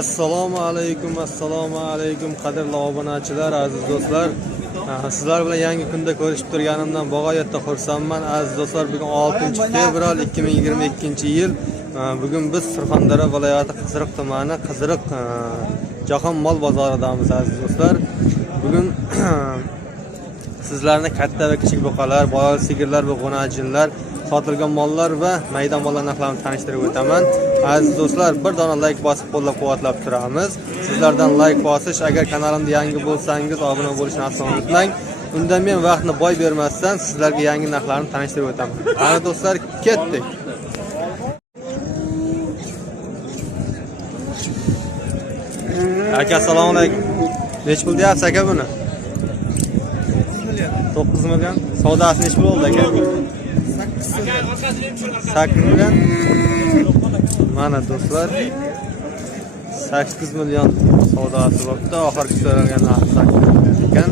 assalomu alaykum assalomu alaykum qadrli obunachilar aziz do'stlar. Sizlar bilan yangi kunda ko'rishib turganimdan bag'oyatda xursandman. Aziz do'stlar bugun 6 fevral 2022 yil. Ha, bugun biz surxondaryo viloyati qiziriq tumani qiziriq jahon mol bozoridamiz aziz do'stlar. Bugun sizlarni katta va kichik buqalar bolali sigirlar va g'unajinlar sotilgan mollar va maydon mollar narxlarini tanishtirib o'taman aziz do'stlar bir dona layk bosib qo'llab quvvatlab turamiz sizlardan layk bosish agar kanalimda yangi bo'lsangiz obuna bo'lishni aslo unutmang unda men vaqtni boy bermasdan sizlarga yangi narxlarni tanishtirib o'taman qani do'stlar ketdik aka assalomu alaykum. Nechi pul deyapsiz aka buni to'qqiz million savdosi nechi pul bo'ldi aka sakkiz million mana do'stlar. Sakkiz million savdosi bo'libdi oxirgi so'ralgan narxi sakkiz ekan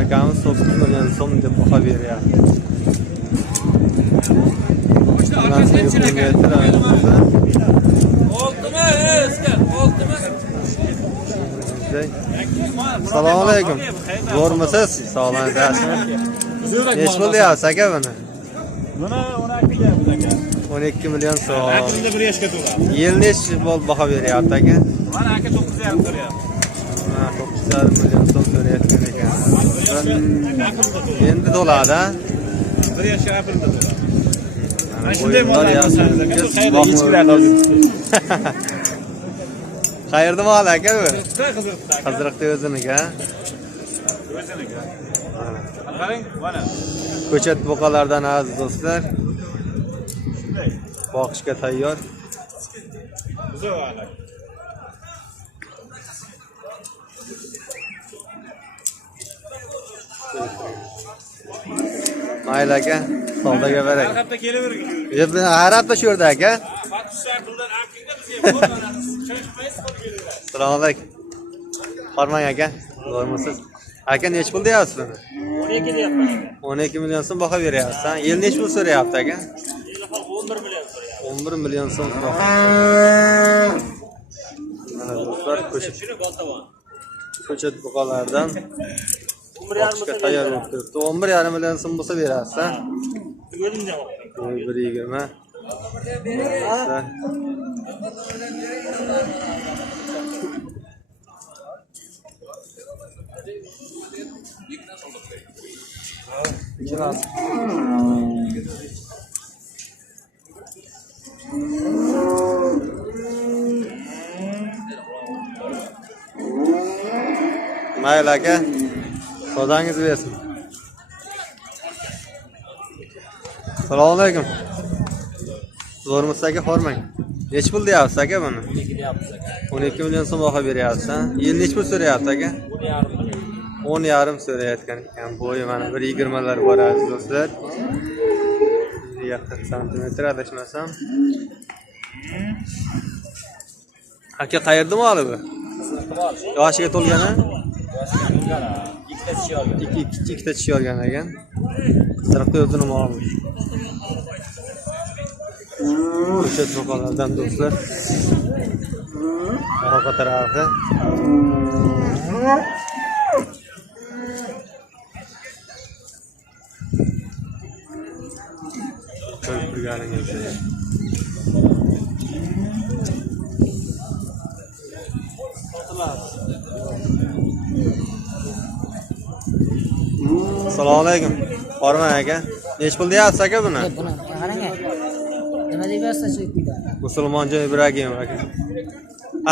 akamiz to'qqiz million so'm deb baho beryapti. Assalomu alaykum. Zo'rmisiz sog'lig'ingiz yaxshimi nechi pul deyapsiz aka buni Buni 12 deyapmiz aka. o'n ikki million so'm Aklida bir yoshga to'ladi. yil nechi bo'ldi baho beryapti aka Mana aka 9 yarim so'rayapti. Ha, to'qqiz yarim million so'm so'rayotgan ekan endi to'ladi a? Bir yoshga aklida to'ladi. Mana shunday mollar qilsangiz aka, qayerda hozir. qayerda mol aka bu aka. qiziriqda o'ziniki a? O'ziniki. Qarang, mana. Ko'chat buqalardan aziz do'stlar. Boqishga tayyor. Mayli aka savdoga Har berak hafta bu har hafta shu yerda aka assalomu alaykum hormang aka zo'rmisiz aka nechi pul deyapsiz buni 12 deyapman o'n ikki million so'm baho beryapsiz a? yil nechi pul so'rayapti aka? Yili hol 11 million so'rayapti. o'n bir million so'm mana do'stlar ko'chat buqalardan 11 yarim boqishga tayyor bo'lib turibdi. O'n bir yarim million so'm bo'lsa berasiz oldim. bir yigirma Do'stlar. mayli aka savdangiz bersin assalomu alaykum zo'rmisiz aka hormang nechi pul deyapsiz aka buni 12 deyapmiz aka. o'n ikki million so'm baho beryapsiz a? yil nechi pul so'rayapti aka 10 yarim million. O'n yarim so'rayotgan ekan bo'yi mana bir yigirmalar bor aziz do'stlar. Qirq santimetr adashmasam aka qayerda moli bu yoshiga to'lgan a Ikkita tishi olgan. ikki ikki ikkita tishi yorgan ekan qiziriqda o'zini moli ko'chat buqalardan do'stlar. Orqa tarafi ko'rib turganingizdek assalomu alaykum hormang aka nechi pul deyapsiz aka buni buni qarang nima kuyda musulmonjon ibragimov aka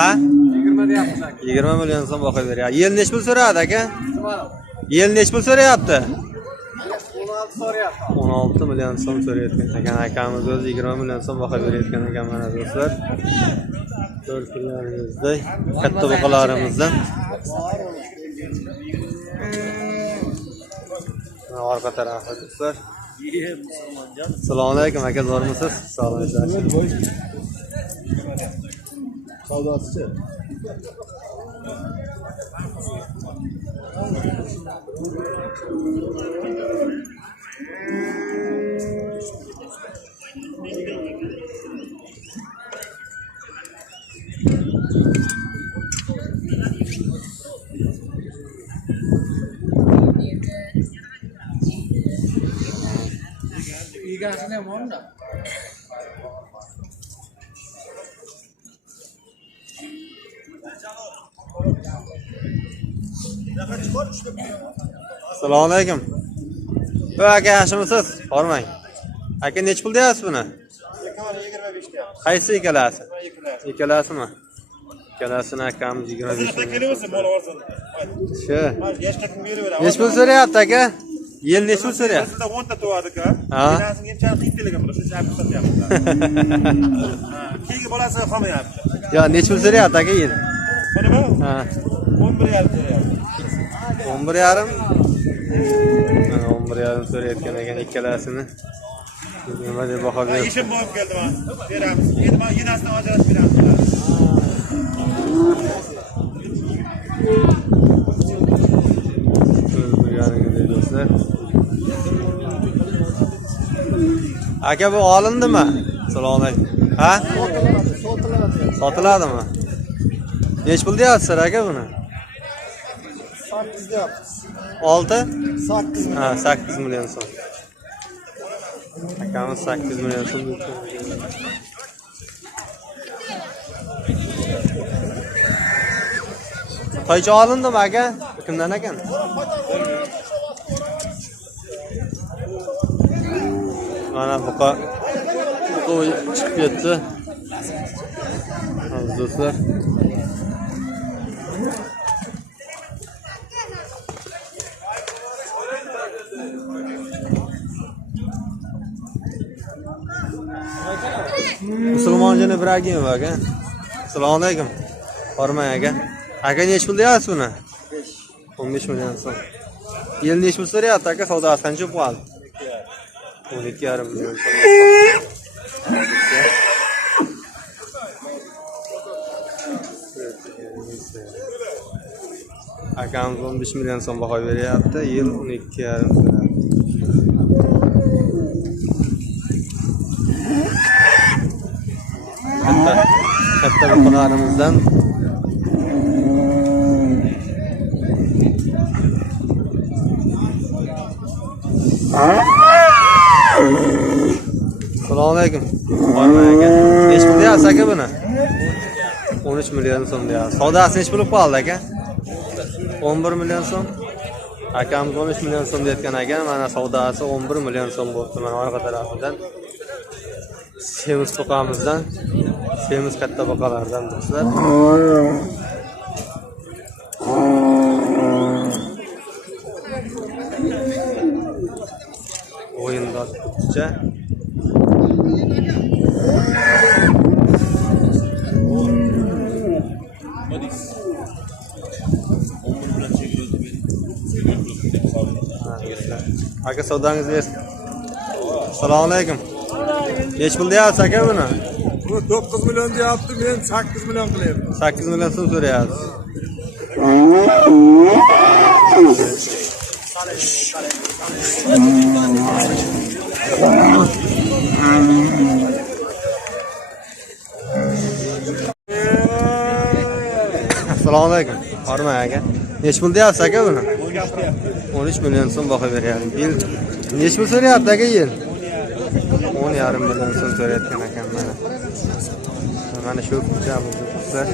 a yigirma million so'm baho beryapti yil nechi pul so'radi aka yil nechi pul so'rayapti o'n olti million so'm so'rayotgan ekan. Akamiz o'zi yigirma million so'm baho berayotgan ekan mana do'stlar. Ko'rib katta buqalarimizdan orqa tarafi do'stlar. Assalomu alaykum aka zo'rmisiz yaxshimi Savdosichi? egasini ham oldi assalomu alaykum bu aka yaxshimisiz hormang aka nechi pul deyapsiz buni qaysi ikkalasi? İkkalasimi ikkalasini yigirma besh. Ming shu. Nechi pul so'rayapti aka yil nechi pul so'rayapti Sizda 10 ta tuvadık ha. Ha. Binasini imkani qiyin kelgan bular. Shu chaqib sotyapmiz. Keyingi bolasi qolmayapti. yo nechi pul so'rayapti aka yil Mana bu ha 11 yarim so'rayapti. o'n bir yarim o'n bir yarim so'rayotgan ekan ikkalasini nima deb baho Ha, beribdi ishim bo'lib keldi mana. Beramiz. Endi mana yenasidan ajratib beramiz. Ko'rganingizdek do'stlar aka bu olindimi? Assalomu alaykum. Ha? Sotiladimi? Nechi pul deyapsizlar aka buni? Sakkiz deyapmiz olti? Sakkiz ha sakkiz million so'm. Akamiz sakkiz million so'm toycha olindimi aka? Kimdan ekan mana buqa chiqib ketdi Aziz do'stlar musulmonjon ibragimov aka assalomu alaykum hormang aka aka nechi pul deyapsiz buni o'n besh million so'm yil nechi pul so'rayapti aka savdosi qancha bo'lib qoldi o'n ikki yarim million so'm akamiz o'n besh million so'm baho beryapti yil o'n ikki yarim so'rayapti katta katta buqalarimizdan assalomu alaykum nechi pul deyapsiz aka buni o'n uch million so'm deyapsiz savdosi nechi bo'lib qoldi aka? o'n bir million so'm. Akamiz o'n uch million so'm deyotgan ekan mana savdosi o'n bir million so'm bo'libdi mana orqa tarafidan. Semiz to'qamizdan. Semiz katta boqalardan do'stlar. O'yinda tutcha aka savdangiz bersin assalomu alaykum nechi pul deyapsiz aka buni bu to'qqiz million deyapti men sakkiz million qilyapman sakkiz million so'm so'rayapsiz assalomu alaykum hormang aka nechi pul deyapsiz aka buni o'n uch million so'm baho beryapti yil nechi pul so'rayapti aka yil o'n yarim million so'm so'rayotgan ekan mana mana shu kuchamiz do'stlar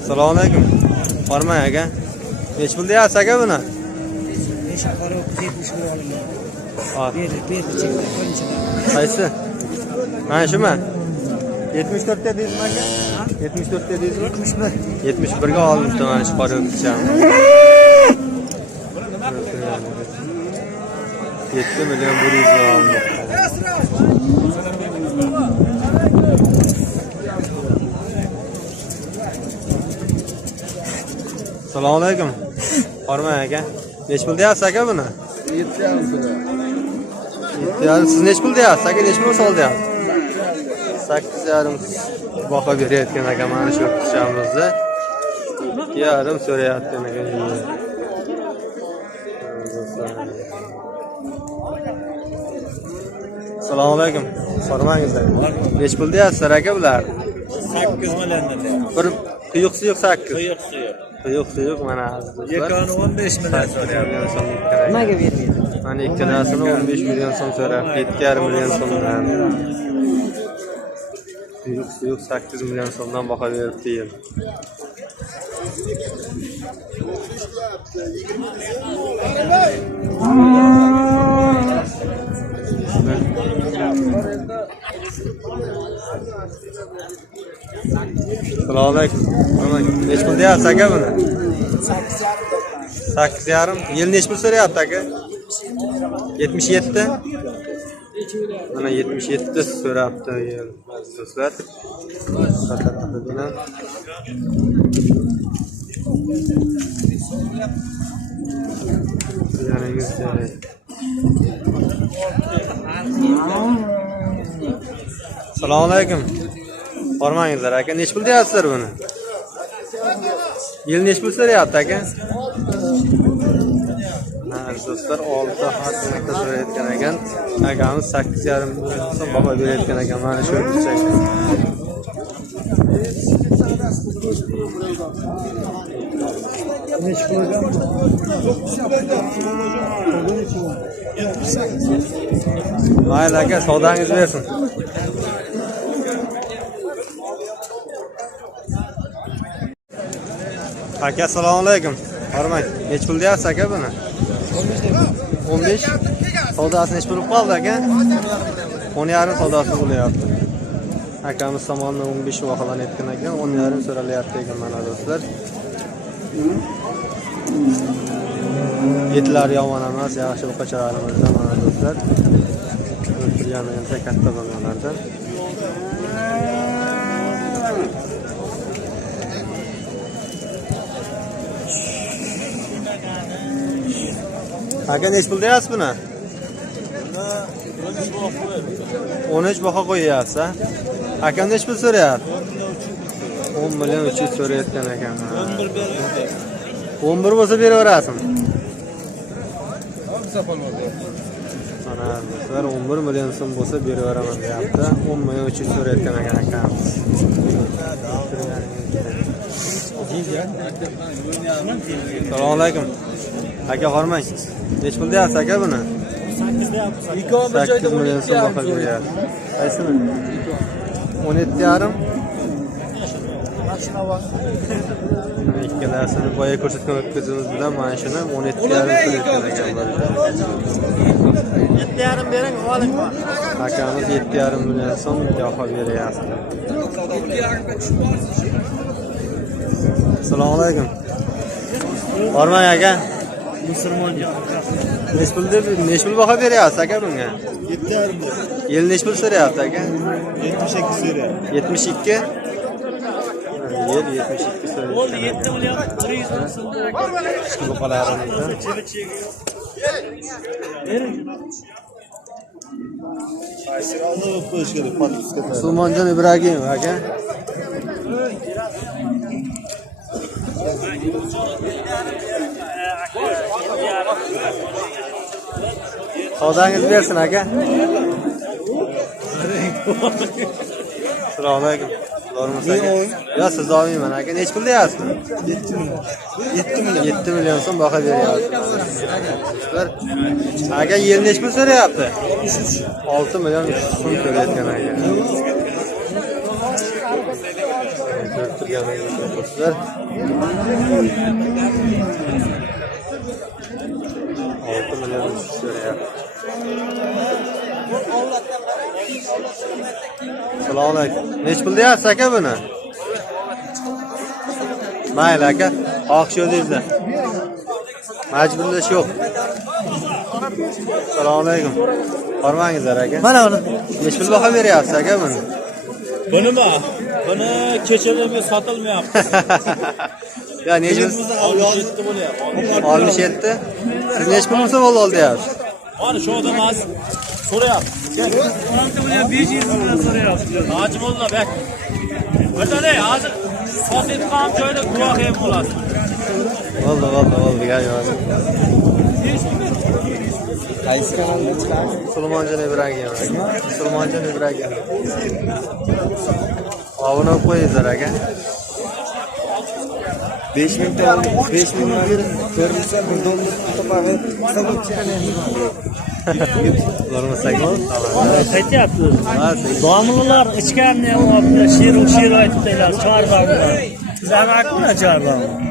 Assalomu alaykum. Farmay aka. Nech pul deyapsiz aka buni? 5 qora 70 ming olingan. Berdi, berdi chekda birinchidan. Qaysi? Mana shumi? 74 ta deysizmi aka? 74 ta deysizmi? 71. 71 ga oldim mana shu qora o'tkichamni. 7 milyon bir aldı. Assalomu alaykum. Horman aka. Nech pul deyapsiz aka buni? 7.5 pul. Yani siz nech pul deyapsiz? Aka nech pul sol deyapsiz? 8.5 baho berayotgan aka mana shu qizchamizni. 2.5 so'rayotgan aka. Assalomu alaykum. Sormangizlar. Nech pul deyapsizlar aka bular? 8 milliondan deyapti. Bir quyuq suyuq 8. Quyuq suyuq. Quyuq suyuq mana. Yekoni 15 million so'rayapti. nimaga bermaydi Mana ikkalasini 15 million so'm so'rayapti. 7,5 million so'mdan. Quyuq suyuq 8 million so'mdan baho beribdi yil. Assalomu alaykum. Nech pul deyapsiz aka buni? sakkiz yarim yil nechi pul so'rayapti aka yetmish yetti mana yetmish yetti so'rabdi yil do'stlar bilan Yarangiz jarang. Assalomu alaykum hormangizlar aka nechi pul deyapsizlar buni yil nechi pul so'rayapti aka do'stlar olti xatnaka so'rayotgan ekan akamiz sakkiz yarim so'm baho berayotgan ekan mana shu burchak mayli aka savdangiz bersin aka assalomu alaykum hormang nechi pul deyapsiz aka buni o'n besh savdosi nechi bo'lib qoldi aka o'n yarim savdosi bo'lyapti akamiz tomonidan o'n besh baholanayotgan ekan o'n yarim so'ralyapti ekan mana do'stlar etlari yomon emas yaxshi buqachalarimizdan mana do'stlar. O'ltirgani ancha katta bo'lganlardan aka nechi pul deyapsiz buni o'n uch baho qo'yyapsiz a akam nechi pul so'rayapti o'n million uch yuz so'rayotgan ekan o'n bir bo'lsa beraverasizmi mana do'stlar o'n bir million so'm bo'lsa beraveraman deyapti o'n million uch yuz so'rayotgan ekan akamiz assalomu alaykum aka hormang nechi pul deyapsiz aka buni sakkiz million so'm baho beryapti qaysini o'n yetti yarim ikkalasini boya ko'rsatgan o'tkazimiz bilan mana shuni o'n yetti yarim so'rayotgan ekan yetti yarim bering oling akamiz yetti yarim million so'm baho beryapti assalomu alaykum hormang aka nechi pul deb nechi pul baho beryapsiz aka bunga Yetti yarim yil nechi pul so'rayapti aka yetmish ikki so'rayapti. yetmish ikki ikki so'rayapti yetti million bir yuz ming so'm buqalarimizdan Qaysi oldi olib qo'yish kerak podpiska. musulmonjon ibragimov aka savdangiz bersin aka assalomu alaykum Dormas aka yo sizni olmayman aka nechi pul deyapsiz yetti million yetti million yetti million so'm baho beryapsiz Do'stlar, aka yil nechi pul so'rayapti olti million uch yuz so'm so'rayotgan aka Ko'rib turganingizdek do'stlar olti million uch yuz so'rayapti assalomu alaykum. Nechi pul deyapsiz aka buni? Mayli aka. Xohish o'zingizda majburlash yo'q. Assalomu alaykum. Hormangizlar aka. Mana uni nechi pul baho beryapsiz aka buni? Bunimi buni kechirimga sotilmayapti. Yo nechi oltmish yetti bo'lyapti oltmish yetti siz nechi pul bo'lsa bo'ldi ol deyapsiz. Mana shu odam so'rayapti olti million besh yuz million so'rayapti hoji mulla bek birdane hozir sotayotgan joyda guvoh ham bo'lasiz bo'ldi bo'ldi bo'ldi gap yo'q Qaysi kanalda chiqadi? Sulmonjon Ibragimov aka. Sulmonjon Ibragimov. Obuna bo'lib qo'yinglar aka. 5000 ta 5000 ming ko'rilsa 1 dollar topadi. Hisob chiqadi. Bo'lmasakmi? Siz Domlalar ichkarni yamyapti. Shiru shiru aytibdilar. Chorvamlar. Siz anaqa chorvamlar.